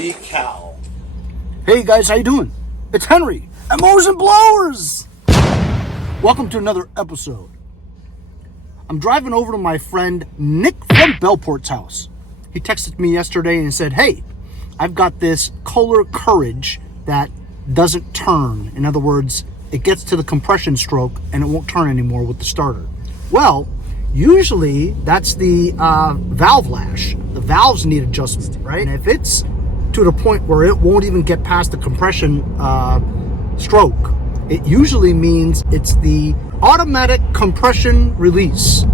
Holy cow. Hey guys, how you doing? It's Henry at Mowers and Blowers. Welcome to another episode. I'm driving over to my friend Nick from Bellport's house. He texted me yesterday and said, hey, I've got this Kohler Courage that doesn't turn. In other words, it gets to the compression stroke and it won't turn anymore with the starter. Well, usually that's the valve lash. The valves need adjustment, right? And if it's to the point where it won't even get past the compression stroke, it usually means it's the automatic compression release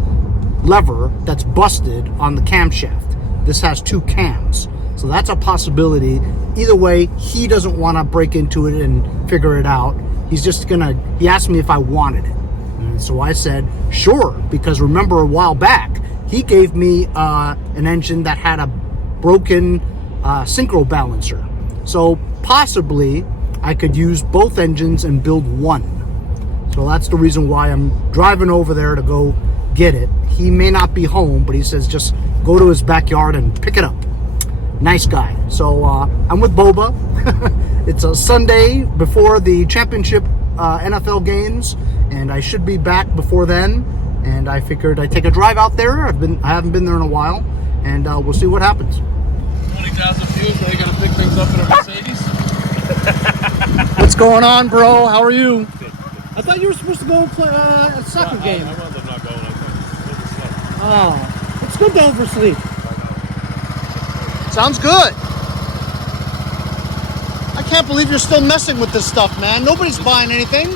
lever that's busted on the camshaft. This has two cams, so that's a possibility. Either way, he doesn't want to break into it and figure it out. He's just he asked me if I wanted it. And so I said, sure, because remember a while back, he gave me an engine that had a broken synchro balancer. So possibly I could use both engines and build one. So that's the reason why I'm driving over there to go get it. He may not be home, but he says just go to his backyard and pick it up. Nice guy. So I'm with Boba. It's a Sunday before the championship NFL games, and I should be back before then. And I figured I'd take a drive out there. I haven't been there in a while, and we'll see what happens. 20,000 views. Now you got to pick things up in a Mercedes. What's going on, bro? How are you? I thought you were supposed to go play a soccer game. I wound up not going. Oh, it's good to oversleep. Sounds good. I can't believe you're still messing with this stuff, man. Nobody's buying anything. I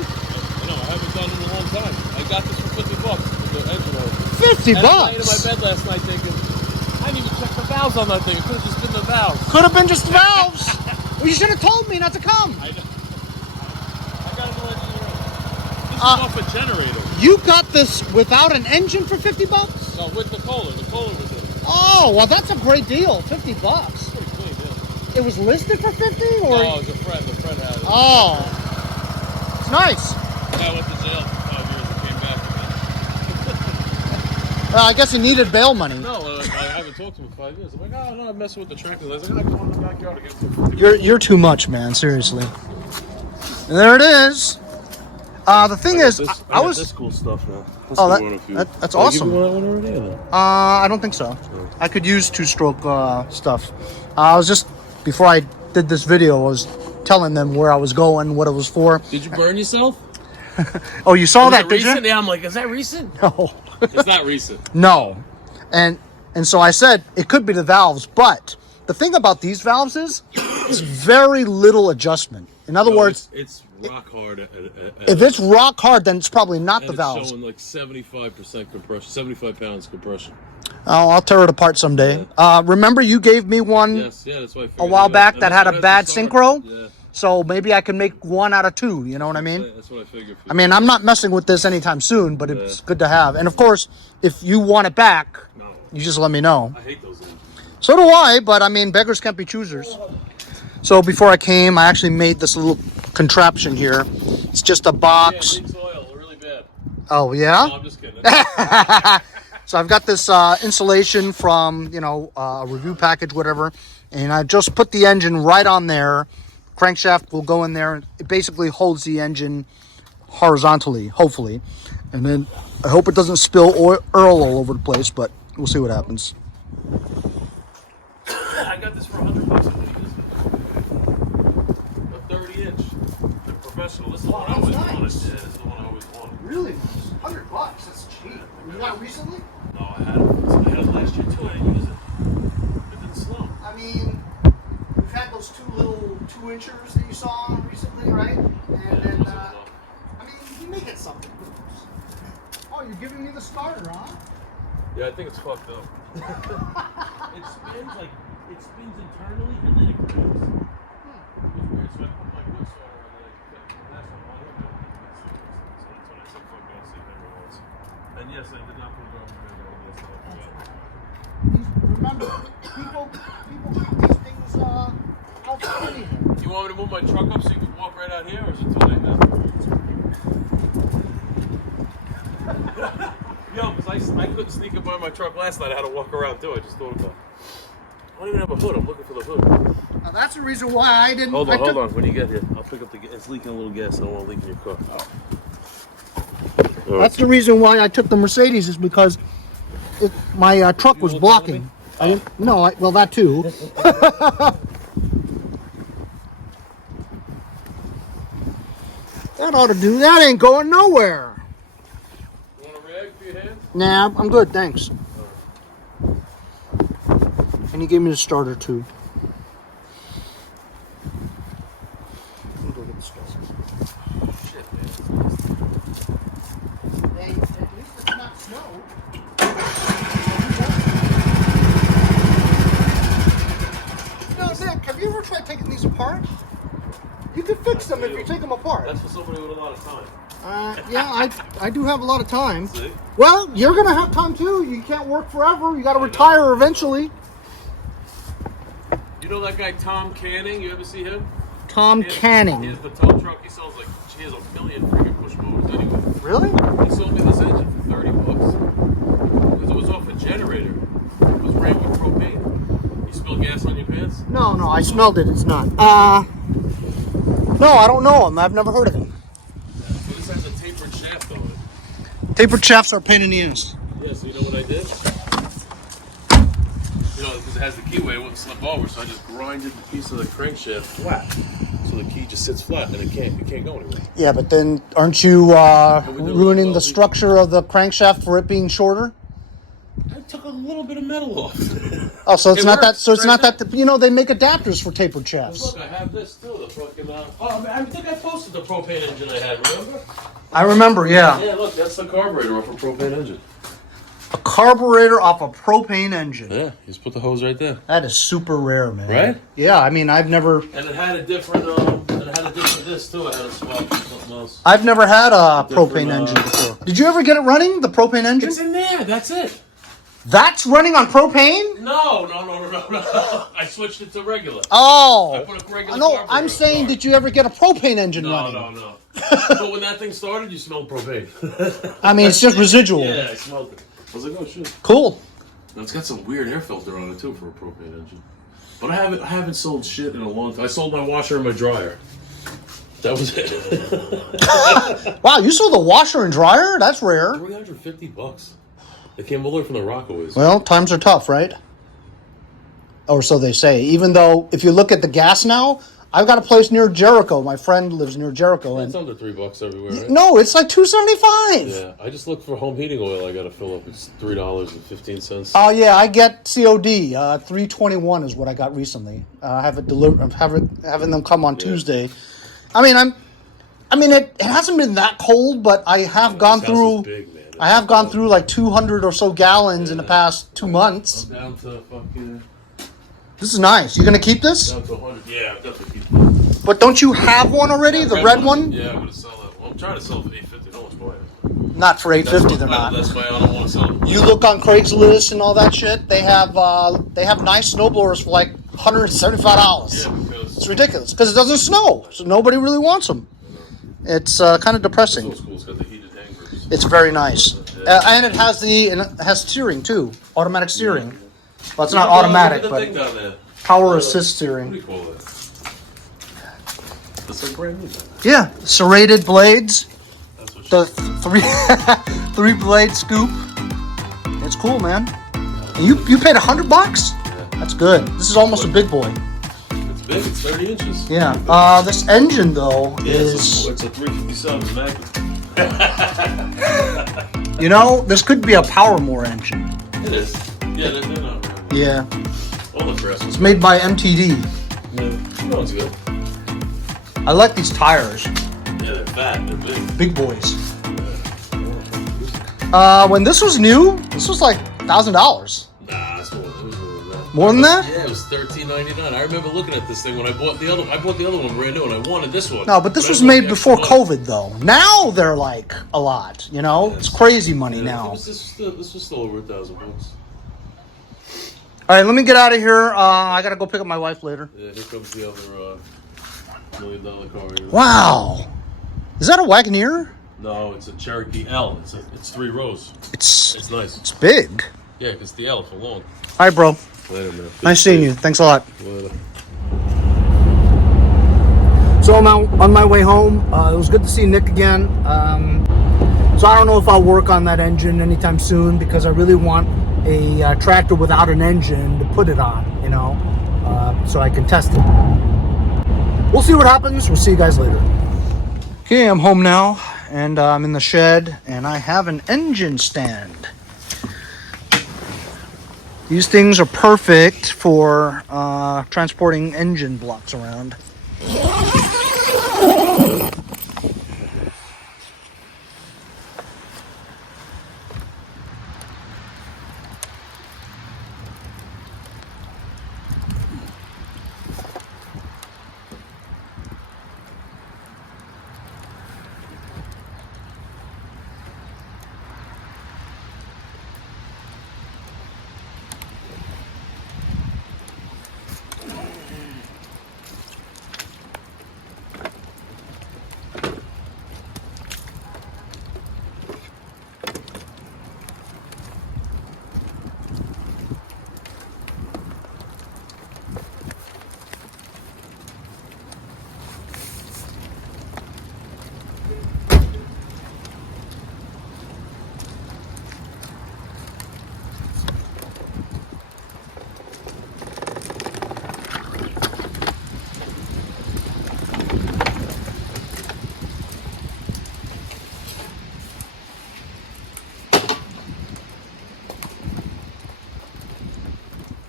know. I haven't done it in a long time. I got this for $50 with the engine oil. $50? I was laying in my bed last night thinking, I didn't even check the valves on that thing. It could have just been the valves. Could have been just the valves. Well, you should have told me not to come. I know. I got a new engine oil. This is off a generator. You got this without an engine for $50? No, with the Kohler. The Kohler was in it. Oh, well, that's a great deal. $50. Pretty clean deal. It was listed for 50, or? No, it was a friend. The friend had it. Oh, it's nice. I went to jail for 5 years and came back again. Well, I guess he needed bail money. No, I haven't talked to him in 5 years. I'm like, oh, no, I'm messing with the tractors. I was like, I go in the backyard to get some. You're too much, man. Seriously. And there it is. The thing is, I was. This cool stuff now. That's awesome. Give you one already, or no? I don't think so. I could use two-stroke stuff. I was just before I did this video, I was telling them where I was going, what it was for. Did you burn yourself? Oh, you saw that, did you? Yeah, I'm like, is that recent? No. It's not recent. No. And so I said it could be the valves, but the thing about these valves is it's very little adjustment. In other words, it's rock hard. If it's rock hard, then it's probably not the it's valves. showing like 75% compression, 75 pounds compression. Oh, I'll tear it apart someday. Yeah. Remember you gave me one that's why I figured a while back that had a bad synchro? Yeah. So maybe I can make one out of two, you know what I mean? That's what I figured. I mean, I'm not messing with this anytime soon, but it's good to have. And of course, if you want it back, you just let me know. I hate those engines. So do I, but I mean, beggars can't be choosers. So before I came, I actually made this little contraption here. It's just a box. Yeah, it leaks oil really bad. Oh, yeah? No, I'm just kidding. So I've got this insulation from, a review package, whatever. And I just put the engine right on there. Crankshaft will go in there. It basically holds the engine horizontally, hopefully. And then I hope it doesn't spill oil all over the place, but we'll see what happens. I got this for $100. A 30-inch. The professional. This is the one I always wanted. Yeah, this is the one I always wanted. Really? $100? That's cheap. You got it recently? No, I had it last year too. I didn't use it. It didn't slow. I mean, we've had those two little 2-inchers that you saw recently, right? And then, I mean, you make it something. Oh, you're giving me the starter, huh? Yeah, I think it's fucked up. It spins internally and then it cranks. It's weird. So I put my wood starter on it. That's what I wanted. So that's when I said fuck it, I'll see if it ever was. And yes, I did not put it on the radio. Remember, people keep these things outside here. You want me to move my truck up so you can walk right out here, or is it too late now? Yo, because I couldn't sneak up by my truck last night. I had to walk around too. I just thought about it. don't even have a hood. I'm looking for the hood. Now that's the reason why I didn't. Hold on. When you get here, I'll pick up the gas. It's leaking a little gas. I don't want to leak in your car. Oh. That's the reason why I took the Mercedes, is because my truck was blocking. I didn't, no, well, that too. That ought to do. That ain't going nowhere. You want a rag for your hands? Nah, I'm good, thanks. And he gave me the starter too. Let me go get the stuff. Shit, man. Hey, at least it's not snow. No, Nick, have you ever tried taking these apart? You can fix them if you take them apart. That's for somebody with a lot of time. Yeah, I do have a lot of time. See? Well, you're gonna have time too. You can't work forever. You got to retire eventually. You know that guy Tom Canning? You ever see him? Tom He Canning. has the tow truck. He sells like, he has a million freaking push motors anyway. Really? He sold me this engine for $30 because it was off a generator. It was ran with propane. You spill gas on your pants? No, I smelled it. It's not. No, I don't know him. I've never heard of him. Well, this has a tapered shaft on it. Tapered shafts are a pain in the ass. Yeah, so you know what I did? You know, because it has the keyway, it wouldn't slip over, so I just grinded the piece of the crankshaft flat. So the key just sits flat and it can't go anywhere. Yeah, but then aren't you ruining the structure of the crankshaft for it being shorter? I took a little bit of metal off. Oh, so it's It not that. works So it's right not now. that. You know, they make adapters for tapered shafts. Look, I have this too, the fucking, I think I posted the propane engine I had, remember? I remember. Yeah. Yeah, look, that's the carburetor off a propane engine. A carburetor off a propane engine. Yeah, you just put the hose right there. That is super rare, man. Right? Yeah, I mean, I've never. And it had a different, this too, I had to swap for something else. I've never had a Different, propane engine before. Did you ever get it running? The propane engine? It's in there, that's it. That's running on propane? No. I switched it to regular. Oh. I put a regular No, carburetor I'm on saying, the car. did you ever get a propane engine running? No. But when that thing started, you smelled propane. I mean, it's just residual. Yeah, I smelled it. I was like, oh shit. Cool. And it's got some weird air filter on it too for a propane engine. But I haven't sold shit in a long time. I sold my washer and my dryer. That was it. Wow, you sold a washer and dryer? That's rare. $350. They came all the way from the Rockaways. Well, times are tough, right? Or so they say. Even though, if you look at the gas now, I've got a place near Jericho. My friend lives near Jericho. It's And under $3 everywhere, right? no, it's like $2.75. Yeah, I just look for home heating oil. I gotta fill up. It's $3.15. Oh yeah, I get COD. $3.21 is what I got recently. I have it delivered. I'm having them come on Tuesday. I mean, it hasn't been that cold, but I have gone This house through. is big, man. I have gone through like 200 or so gallons in the past 2 months. I'm down to fucking. This is nice. You gonna keep this? Down to 100. Yeah, I'm definitely keep it. But don't you have one already? The red one? Yeah, I'm gonna sell that. Well, I'm trying to sell it for $850. No one's buying it. Not for $850. They're not. That's why I don't want to sell it. You look on Craigslist and all that shit. They have nice snowblowers for like $175. Yeah, because It's ridiculous because it doesn't snow, so nobody really wants them. It's kind of depressing. old school's got the heated hang grips. It's very nice, and it has steering too, automatic steering. Well, it's not automatic, Look at the thing but down there. power assist What do steering. you call that? That's like brand new. Yeah, serrated blades, That's what the three blade scoop. It's cool, man. And you paid $100? That's good. This is almost a big boy. it's big. It's 30 inches. Yeah. This engine though is, It's a 357 Magnum. you know, this could be a Powermore engine. It is. Yeah, they're not right. Yeah. All the press It's made by MTD. Yeah, that one's good. I like these tires. Yeah, they're fat. They're big. Big boys. When this was new, this was like $1,000. Nah, that's what it was. More than that? Yeah, it was $13.99. I remember looking at this thing when I bought the other. I bought the other one brand new, and I wanted this one. No, but this I was bought made the before extra money. COVID, though. Now they're like a lot. You know, it's crazy money Yeah, now. This was still over $1,000. All right, let me get out of here. I gotta go pick up my wife later. Yeah, here comes the other $1 million car here. Wow, is that a Wagoneer? No, it's a Cherokee L. It's 3 rows. It's It's nice. big. Yeah, because the L for long. All right, bro. Later, man. Nice seeing you. Thanks a lot. Later. So I'm out on my way home. It was good to see Nick again. So I don't know if I'll work on that engine anytime soon because I really want a tractor without an engine to put it on, you know, so I can test it. We'll see what happens. We'll see you guys later. Okay, I'm home now, and I'm in the shed, and I have an engine stand. These things are perfect for transporting engine blocks around.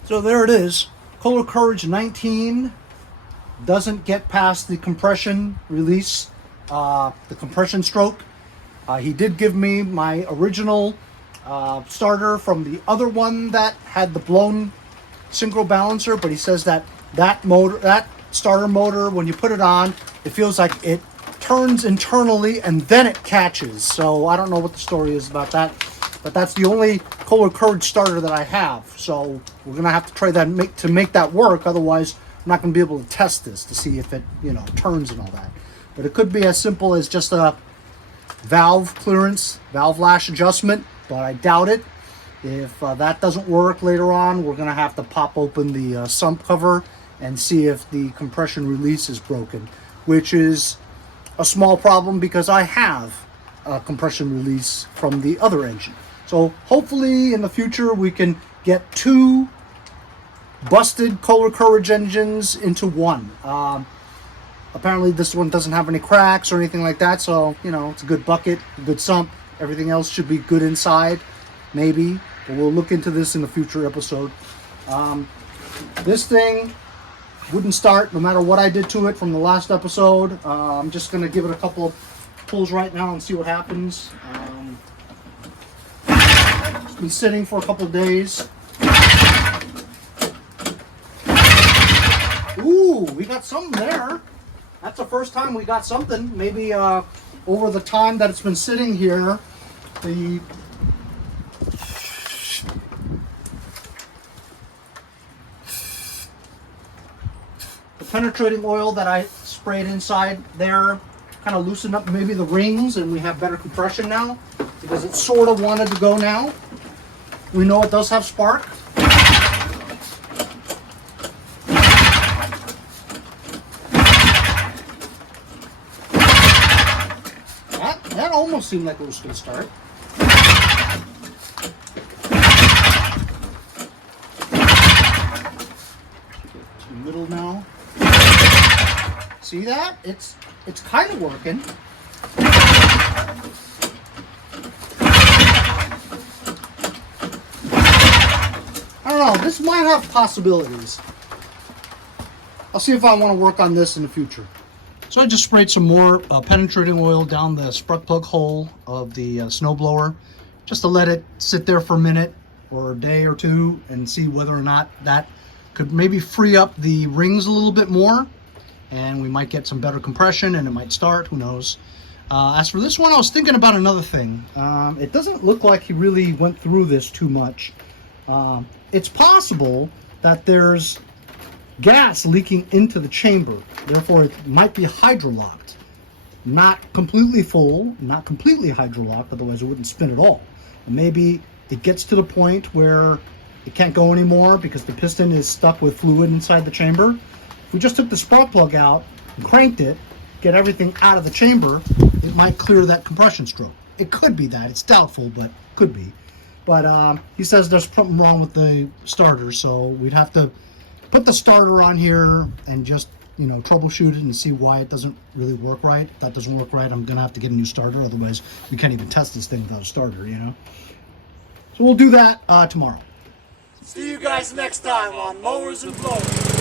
So there it is. Kohler Courage 19 doesn't get past the compression release, the compression stroke. He did give me my original starter from the other one that had the blown synchro balancer, but he says that that starter motor, when you put it on, it feels like it turns internally and then it catches. So I don't know what the story is about that. But that's the only Kohler Courage starter that I have. So we're going to have to try that to make that work. Otherwise, I'm not going to be able to test this to see if it, you know, turns and all that. But it could be as simple as just a valve clearance, valve lash adjustment. But I doubt it. If that doesn't work later on, we're going to have to pop open the sump cover and see if the compression release is broken, which is a small problem because I have a compression release from the other engine. So hopefully in the future we can get two busted Kohler Courage engines into one. Apparently this one doesn't have any cracks or anything like that, so you know, it's a good bucket, a good sump. Everything else should be good inside, maybe. But we'll look into this in a future episode. This thing wouldn't start no matter what I did to it from the last episode. I'm just going to give it a couple of pulls right now and see what happens. It's been sitting for a couple of days. Ooh, we got something there. That's the first time we got something. Maybe over the time that it's been sitting here, the penetrating oil that I sprayed inside there kind of loosened up maybe the rings, and we have better compression now because it sort of wanted to go now. We know it does have spark. That almost seemed like it was going to start. To the middle now. See that? It's kind of working. I don't know. This might have possibilities. I'll see if I want to work on this in the future. So I just sprayed some more penetrating oil down the spark plug hole of the snowblower, just to let it sit there for a minute or a day or two and see whether or not that could maybe free up the rings a little bit more, and we might get some better compression and it might start, who knows. As for this one, I was thinking about another thing. It doesn't look like he really went through this too much. It's possible that there's gas leaking into the chamber, therefore it might be hydrolocked. Not completely full, not completely hydrolocked, otherwise it wouldn't spin at all. And maybe it gets to the point where it can't go anymore because the piston is stuck with fluid inside the chamber. If we just took the spark plug out and cranked it, get everything out of the chamber, it might clear that compression stroke. It could be that. It's doubtful, but could be. But he says there's something wrong with the starter, so we'd have to put the starter on here and just, you know, troubleshoot it and see why it doesn't really work right. If that doesn't work right, I'm gonna have to get a new starter. Otherwise, we can't even test this thing without a starter, you know. So we'll do that tomorrow. See you guys next time on Mowers and Blowers.